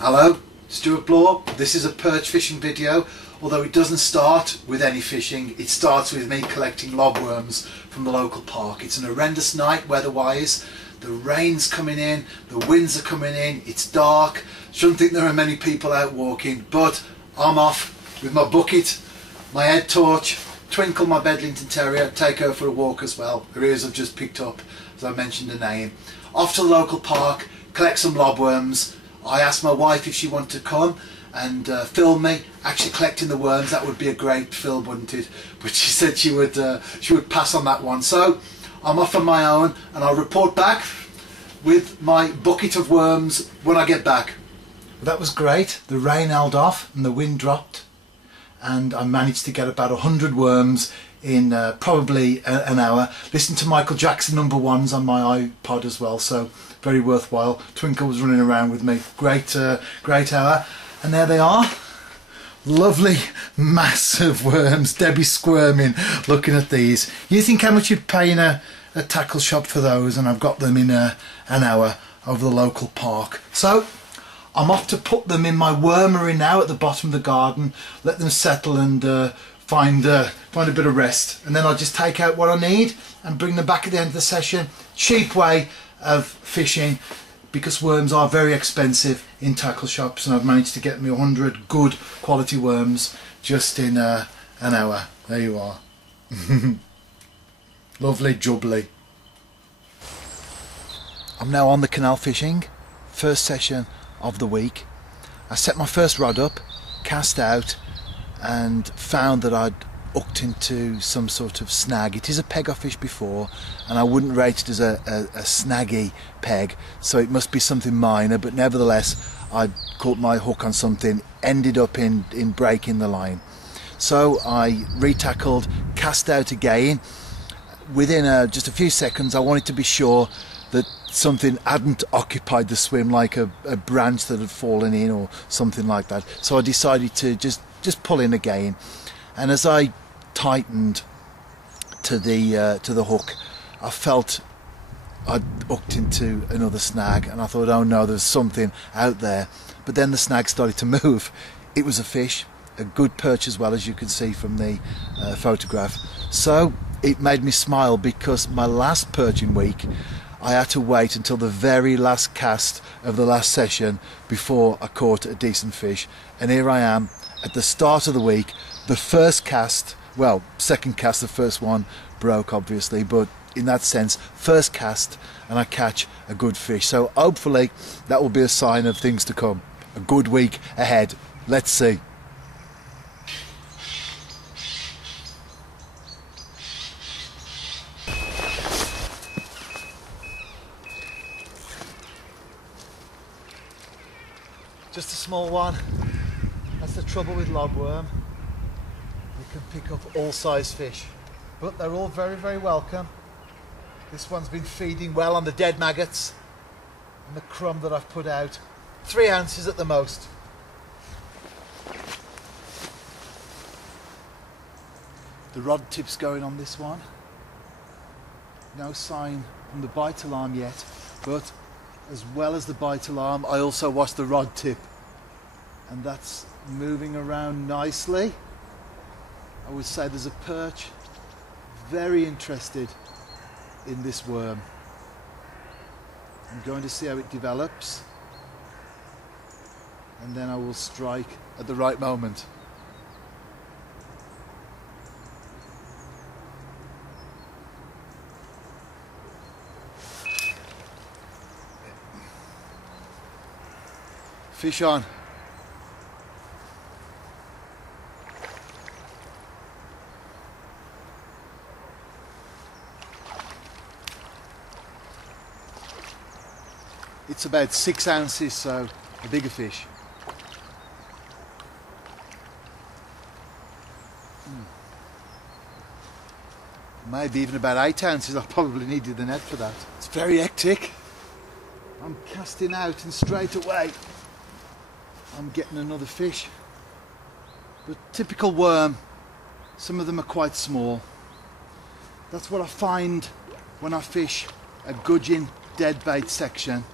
Hello, Stewart Bloor. This is a perch fishing video, although it doesn't start with any fishing. It starts with me collecting lobworms from the local park. It's an horrendous night weather-wise. The rain's coming in, the winds are coming in, it's dark. Shouldn't think there are many people out walking, but I'm off with my bucket, my head torch, Twinkle, my Bedlington Terrier, take her for a walk as well. Her ears I've just picked up, as I mentioned her name. Off to the local park, collect some lobworms. I asked my wife if she wanted to come and film me actually collecting the worms. That would be a great film, wouldn't it? But she said she would pass on that one. So I'm off on my own, and I'll report back with my bucket of worms when I get back. That was great. The rain held off and the wind dropped, and I managed to get about 100 worms in probably an hour. Listen to Michael Jackson #1s on my iPod as well, so very worthwhile. Twinkle was running around with me. Great hour. And there they are. Lovely massive worms. Debbie's squirming looking at these. You think how much you'd pay in a tackle shop for those, and I've got them in an hour over the local park. So I'm off to put them in my wormery now at the bottom of the garden, let them settle and find a bit of rest, and then I'll just take out what I need and bring them back at the end of the session. Cheap way of fishing, because worms are very expensive in tackle shops, and I've managed to get me 100 good quality worms just in an hour. There you are. Lovely jubbly. I'm now on the canal fishing, first session of the week. I set my first rod up, cast out, and found that I'd hooked into some sort of snag. It is a peg I fished before, and I wouldn't rate it as a snaggy peg, so it must be something minor, but nevertheless I'd caught my hook on something, ended up in breaking the line. So I retackled, cast out again. Within just a few seconds I wanted to be sure that something hadn't occupied the swim, like a branch that had fallen in or something like that. So I decided to just pull in again, and as I tightened to the hook, I felt I'd hooked into another snag, and I thought, oh no, there's something out there. But then the snag started to move. It was a fish, a good perch as well, as you can see from the photograph. So it made me smile, because my last perching week I had to wait until the very last cast of the last session before I caught a decent fish. And here I am at the start of the week, the first cast, well, second cast, the first one broke obviously, but in that sense, first cast, and I catch a good fish. So hopefully that will be a sign of things to come. A good week ahead. Let's see. Just a small one. That's the trouble with lobworm. You can pick up all size fish, but they're all very, very welcome. This one's been feeding well on the dead maggots and the crumb that I've put out. 3 ounces at the most. The rod tip's going on this one. No sign from the bite alarm yet, but as well as the bite alarm, I also watched the rod tip, and that's moving around nicely. I would say there's a perch very interested in this worm. I'm going to see how it develops, and then I will strike at the right moment. Fish on. It's about 6 ounces, so a bigger fish. Maybe even about 8 ounces. I probably needed the net for that. It's very hectic. I'm casting out, and straight away I'm getting another fish. But typical worm, some of them are quite small. That's what I find when I fish a gudgeon dead bait section.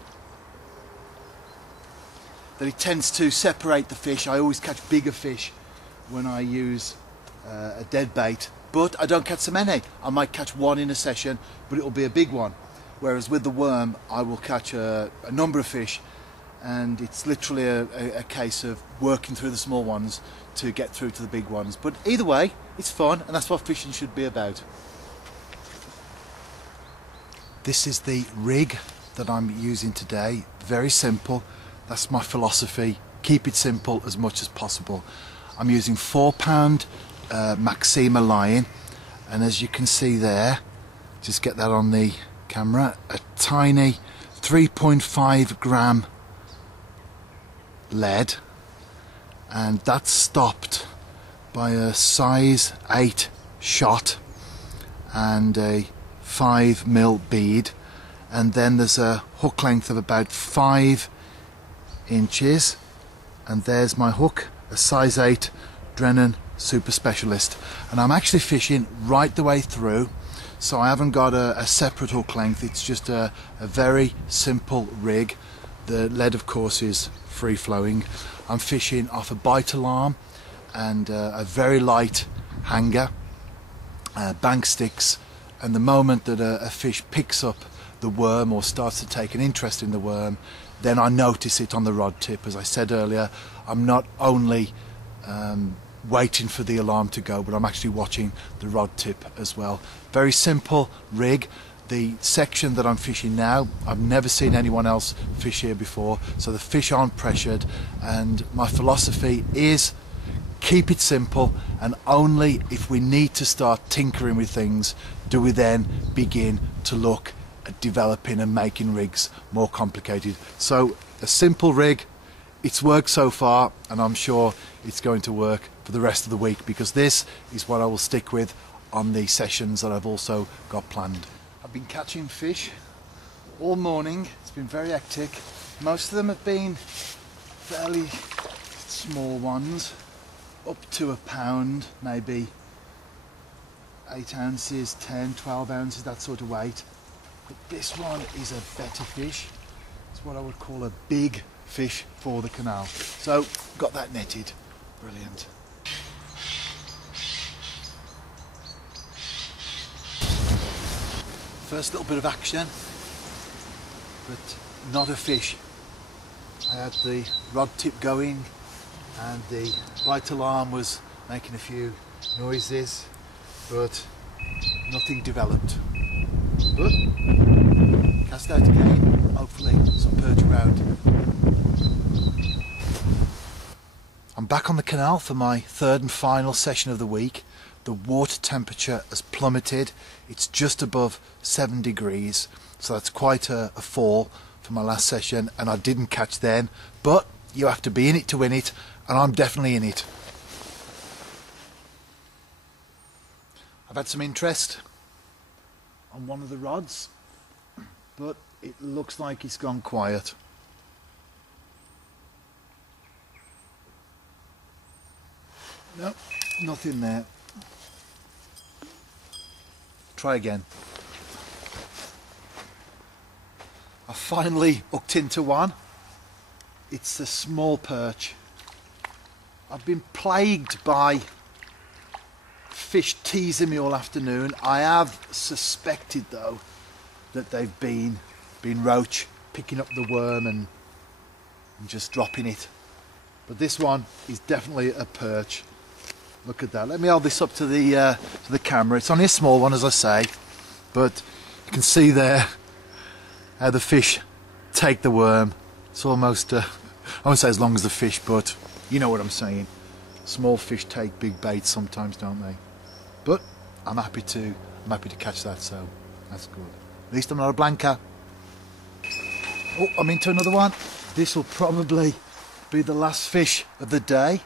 that it tends to separate the fish. I always catch bigger fish when I use a dead bait, but I don't catch so many. I might catch one in a session, but it'll be a big one. Whereas with the worm, I will catch a number of fish, and it's literally a case of working through the small ones to get through to the big ones. But either way, it's fun, and that's what fishing should be about. This is the rig that I'm using today. Very simple. That's my philosophy. Keep it simple as much as possible. I'm using 4-pound Maxima line, and as you can see there, just get that on the camera, a tiny 3.5 gram lead, and that's stopped by a size 8 shot and a 5mm bead, and then there's a hook length of about 5 inches, and there's my hook, a size 8 Drennan Super Specialist, and I'm actually fishing right the way through, so I haven't got a separate hook length. It's just a very simple rig. The lead of course is free flowing. I'm fishing off a bite alarm and a very light hanger, bank sticks, and the moment that a fish picks up the worm or starts to take an interest in the worm, then I notice it on the rod tip. As I said earlier, I'm not only waiting for the alarm to go, but I'm actually watching the rod tip as well. Very simple rig. The section that I'm fishing now, I've never seen anyone else fish here before, so the fish aren't pressured, and my philosophy is keep it simple, and only if we need to start tinkering with things do we then begin to look at developing and making rigs more complicated. So a simple rig, it's worked so far, and I'm sure it's going to work for the rest of the week, because this is what I will stick with on the sessions that I've also got planned. I've been catching fish all morning. It's been very hectic. Most of them have been fairly small ones, up to a pound, maybe 8 ounces, 10, 12 ounces, that sort of weight. But this one is a better fish. It's what I would call a big fish for the canal. So got that netted. Brilliant. First little bit of action, but not a fish. I had the rod tip going and the bite alarm was making a few noises, but nothing developed. But cast out again, hopefully some perch around. I'm back on the canal for my third and final session of the week. The water temperature has plummeted. It's just above 7 degrees, so that's quite a fall from my last session, and I didn't catch then, but you have to be in it to win it, and I'm definitely in it. I've had some interest on one of the rods, but it looks like it's gone quiet. No, nothing there. Try again. I finally hooked into one. It's a small perch. I've been plagued by fish teasing me all afternoon. I have suspected though that they've been roach, picking up the worm and just dropping it. But this one is definitely a perch. Look at that. Let me hold this up to the camera. It's only a small one, as I say, but you can see there how the fish take the worm. It's almost, I won't say as long as the fish, but you know what I'm saying. Small fish take big baits sometimes, don't they? But I'm happy to catch that, so that's good. At least I'm not a blanker. Oh, I'm into another one. This will probably be the last fish of the day.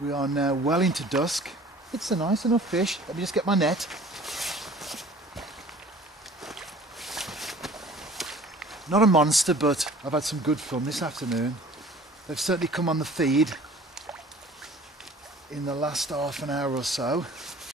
We are now well into dusk. It's a nice enough fish. Let me just get my net. Not a monster, but I've had some good fun this afternoon. They've certainly come on the feed in the last half an hour or so.